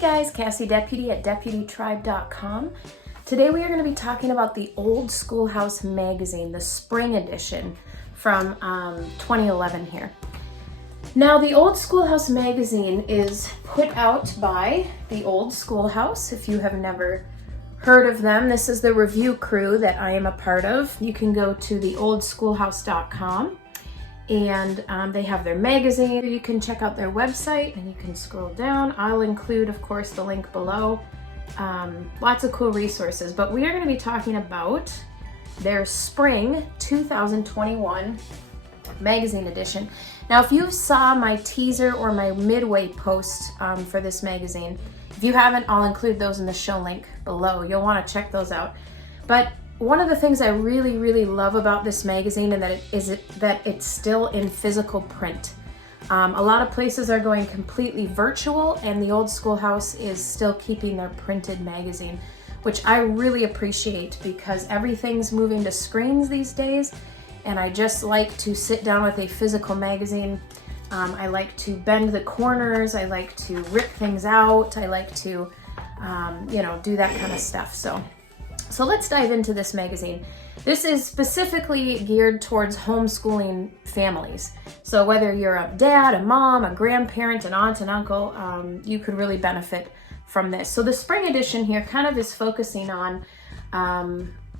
guys, Cassie Deputy at DeputyTribe.com. Today we are going to be talking about the Old Schoolhouse Magazine, the spring edition from 2011 here. Now the Old Schoolhouse Magazine is put out by the Old Schoolhouse. If you have never heard of them, this is the review crew that I am a part of. You can go to theoldschoolhouse.com and they have their magazine. You can check out their website and you can scroll down. I'll include, of course, the link below. Lots of cool resources, but we are going to be talking about their spring 2021 magazine edition. Now, if you saw my teaser or my midway post for this magazine, if you haven't, I'll include those in the show link below. You'll want to check those out. But one of the things I really love about this magazine and that it's still in physical print. A lot of places are going completely virtual, and the Old Schoolhouse is still keeping their printed magazine, which I really appreciate because everything's moving to screens these days, and I just like to sit down with a physical magazine. I like to bend the corners, I like to rip things out, I like to do that kind of stuff. So let's dive into this magazine. This is specifically geared towards homeschooling families. So whether you're a dad, a mom, a grandparent, an aunt, and uncle, you could really benefit from this. So the spring edition here kind of is focusing on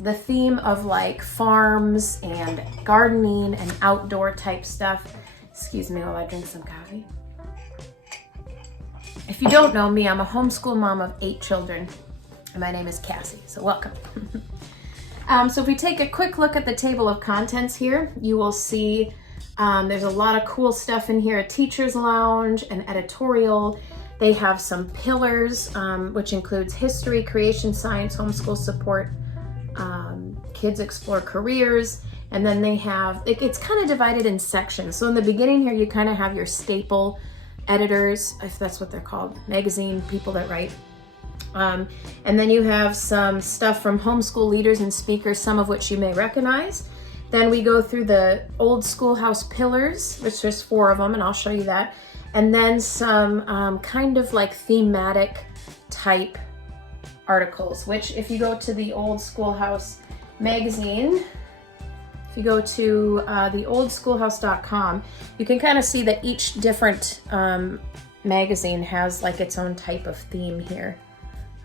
the theme of like farms and gardening and outdoor type stuff. Excuse me while I drink some coffee. If you don't know me, I'm a homeschool mom of 8 children. My name is Cassie, so welcome. So if we take a quick look at the table of contents here, you will see there's a lot of cool stuff in here. A teacher's lounge, an editorial. They have some pillars, which includes history, creation, science, homeschool support, kids explore careers, and then they have, it's kind of divided in sections. So in the beginning here, you kind of have your staple editors, if that's what they're called, magazine people that write. And then you have some stuff from homeschool leaders and speakers, some of which you may recognize. Then we go through the Old Schoolhouse Pillars, which there's 4 of them, and I'll show you that. And then some kind of like thematic type articles, which if you go to the Old Schoolhouse Magazine, if you go to theoldschoolhouse.com, you can kind of see that each different magazine has like its own type of theme here.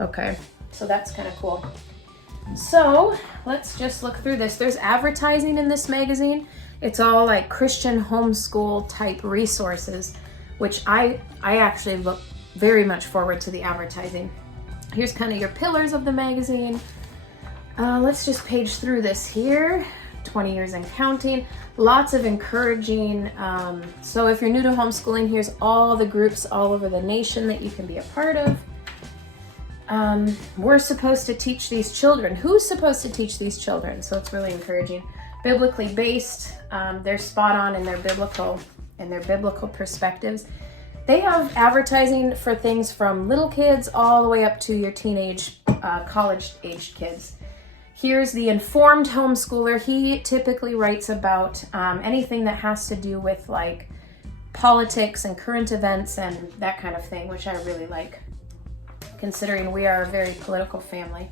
Okay, so that's kind of cool. So let's just look through this. There's advertising in this magazine. It's all like Christian homeschool type resources, which I actually look very much forward to the advertising. Here's kind of your pillars of the magazine. Let's just page through this here. 20 years and counting. Lots of encouraging. So if you're new to homeschooling, here's all the groups all over the nation that you can be a part of. We're supposed to teach these children. Who's supposed to teach these children? So it's really encouraging. Biblically based. They're spot on in their biblical perspectives. They have advertising for things from little kids all the way up to your teenage, college-aged kids. Here's the Informed Homeschooler. He typically writes about anything that has to do with like politics and current events and that kind of thing, which I really like, considering we are a very political family.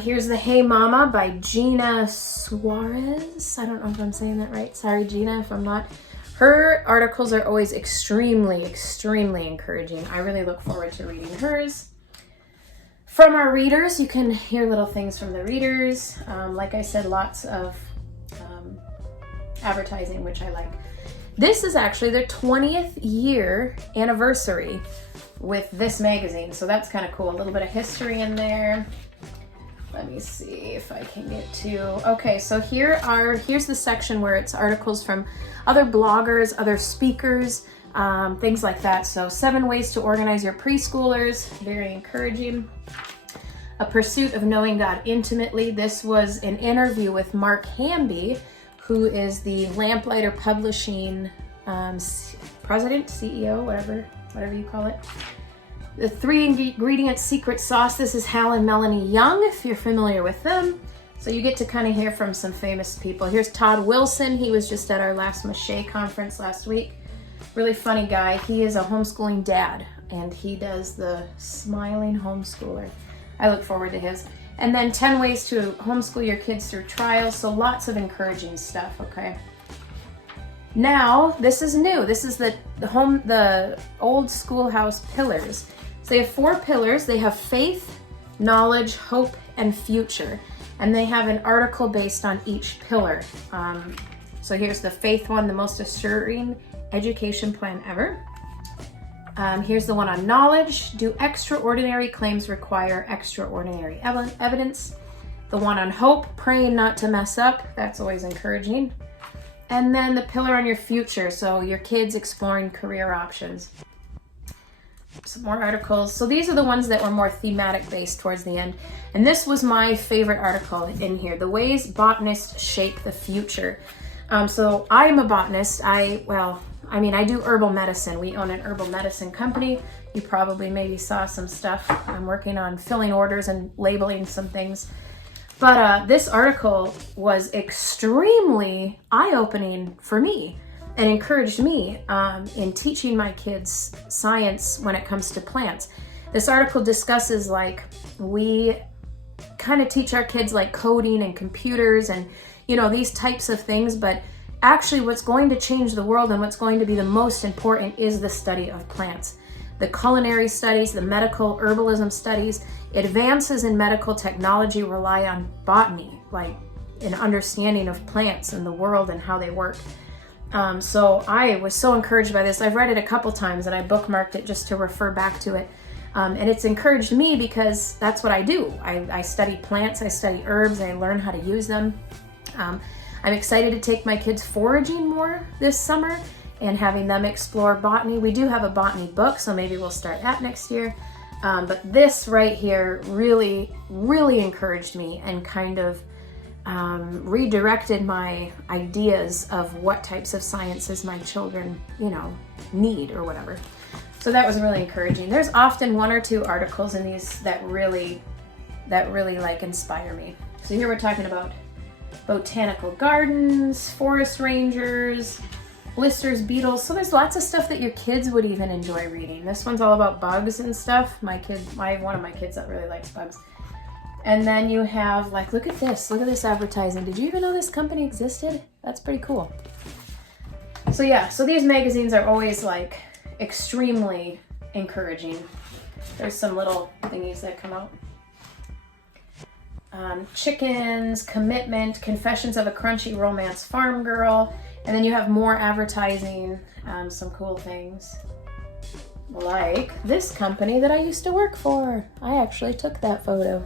Here's the Hey Mama by Gina Suarez. I don't know if I'm saying that right. Sorry, Gina, if I'm not. Her articles are always extremely encouraging. I really look forward to reading hers. From our readers, you can hear little things from the readers. Like I said, lots of advertising, which I like. This is actually their 20th year anniversary with this magazine, so that's kind of cool. A little bit of history in there. Let me see if I can get to, okay, so here's the section where it's articles from other bloggers, other speakers, things like that. So 7 ways to organize your preschoolers, very encouraging. A pursuit of knowing God intimately. This was an interview with Mark Hamby, who is the Lamplighter Publishing president, CEO, whatever you call it. The 3 ingredient secret sauce. This is Hal and Melanie Young, if you're familiar with them. So you get to kind of hear from some famous people. Here's Todd Wilson. He was just at our last Mache conference last week. Really funny guy. He is a homeschooling dad. and he does the Smiling Homeschooler. I look forward to his. And then 10 ways to homeschool your kids through trials. So lots of encouraging stuff, okay? Now, this is new. This is the Old Schoolhouse Pillars. So they have 4 pillars. They have faith, knowledge, hope, and future. And they have an article based on each pillar. So here's the faith one, the most assuring education plan ever. Here's the one on knowledge. Do extraordinary claims require extraordinary evidence? The one on hope, praying not to mess up. That's always encouraging. And then the pillar on your future. So your kids exploring career options. Some more articles. So these are the ones that were more thematic based towards the end. And this was my favorite article in here. The ways botanists shape the future. So I am a botanist. I do herbal medicine. We own an herbal medicine company. You probably maybe saw some stuff. I'm working on filling orders and labeling some things. But this article was extremely eye-opening for me and encouraged me in teaching my kids science when it comes to plants. This article discusses we kind of teach our kids coding and computers and these types of things, but actually what's going to change the world and what's going to be the most important is the study of plants. The culinary studies, the medical herbalism studies, advances in medical technology rely on botany, an understanding of plants and the world and how they work. So I was so encouraged by this. I've read it a couple times and I bookmarked it just to refer back to it. And it's encouraged me because that's what I do. I study plants, I study herbs, and I learn how to use them. I'm excited to take my kids foraging more this summer and having them explore botany. We do have a botany book, so maybe we'll start that next year. But this right here really, really encouraged me and kind of redirected my ideas of what types of sciences my children, need or whatever. So that was really encouraging. There's often 1 or 2 articles in these that really inspire me. So here we're talking about Botanical Gardens, forest rangers, blisters, beetles. So there's lots of stuff that your kids would even enjoy reading. This one's all about bugs and stuff. One of my kids that really likes bugs. And then you have look at this advertising. Did you even know this company existed? That's pretty cool. So yeah, so these magazines are always extremely encouraging. There's some little thingies that come out. Chickens, commitment, confessions of a crunchy romance farm girl, and then you have more advertising, some cool things like this company that I used to work for. I actually took that photo,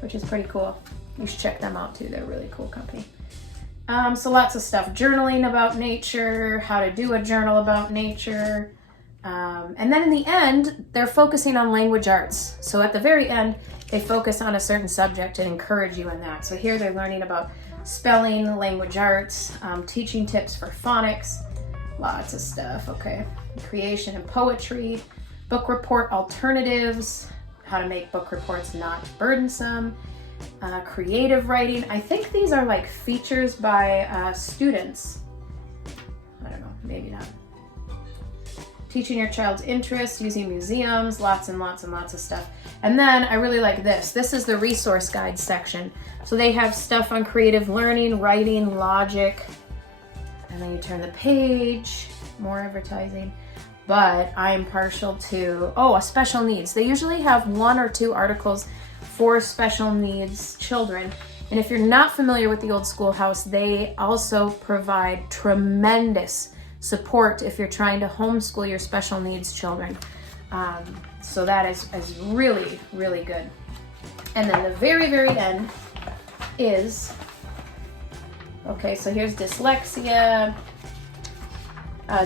which is pretty cool. You should check them out too. They're a really cool company. So lots of stuff, journaling about nature, how to do a journal about nature. And then in the end, they're focusing on language arts. So at the very end, they focus on a certain subject and encourage you in that. So here they're learning about spelling, language arts, teaching tips for phonics, lots of stuff, okay. Creation and poetry, book report alternatives, how to make book reports not burdensome, creative writing. I think these are features by students. I don't know, maybe not. Teaching your child's interests, using museums, lots and lots and lots of stuff. And then I really like this. This is the resource guide section. So they have stuff on creative learning, writing, logic. And then you turn the page, more advertising. But I'm partial to, special needs. They usually have 1 or 2 articles for special needs children. And if you're not familiar with the Old Schoolhouse, they also provide tremendous support if you're trying to homeschool your special needs children. So that is really, really good. And then the very, very end is, so here's dyslexia.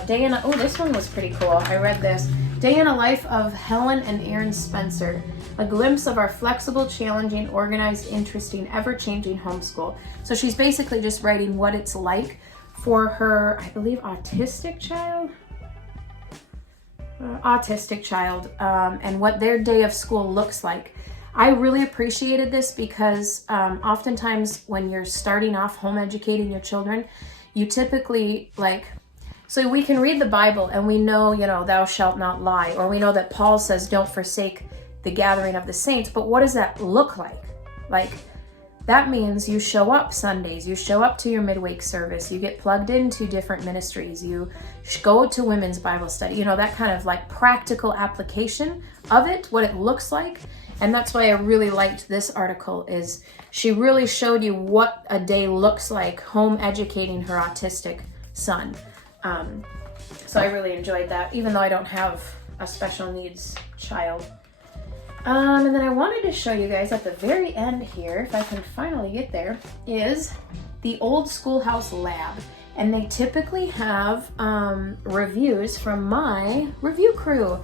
This one was pretty cool. I read this. Day in a Life of Helen and Aaron Spencer. A glimpse of our flexible, challenging, organized, interesting, ever-changing homeschool. So she's basically just writing what it's like for her, I believe, autistic child, and what their day of school looks like. I really appreciated this because oftentimes when you're starting off home educating your children, you typically So we can read the Bible and we know, thou shalt not lie, or we know that Paul says don't forsake the gathering of the saints, but what does that look like? Like, that means you show up Sundays, you show up to your midweek service, you get plugged into different ministries, you go to women's Bible study, that kind of like practical application of it, what it looks like. And that's why I really liked this article, is she really showed you what a day looks like home educating her autistic son. So I really enjoyed that, even though I don't have a special needs child. And then I wanted to show you guys at the very end here, if I can finally get there, is the Old Schoolhouse Lab. And they typically have reviews from my review crew.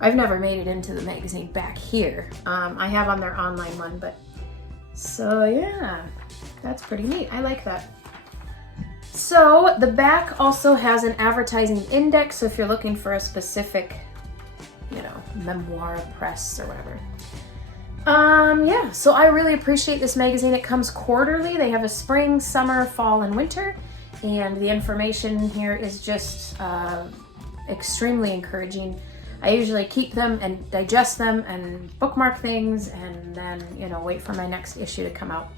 I've never made it into the magazine back here. I have on their online one, but so yeah, that's pretty neat. I like that. So the back also has an advertising index, so if you're looking for a specific, memoir, press, or whatever. Yeah, so I really appreciate this magazine. It comes quarterly. They have a spring, summer, fall, and winter, and the information here is just extremely encouraging. I usually keep them and digest them and bookmark things, and then, wait for my next issue to come out.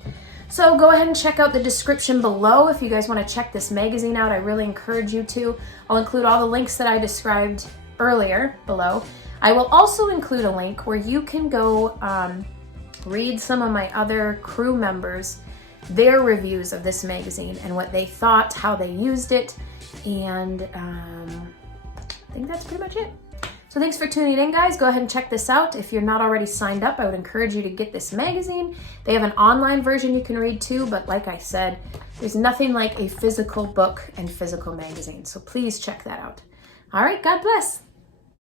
So go ahead and check out the description below if you guys want to check this magazine out. I really encourage you to. I'll include all the links that I described earlier below. I will also include a link where you can go read some of my other crew members, their reviews of this magazine and what they thought, how they used it, and I think that's pretty much it. So thanks for tuning in, guys. Go ahead and check this out. If you're not already signed up, I would encourage you to get this magazine. They have an online version you can read too, but like I said, there's nothing like a physical book and physical magazine. So please check that out. All right, God bless.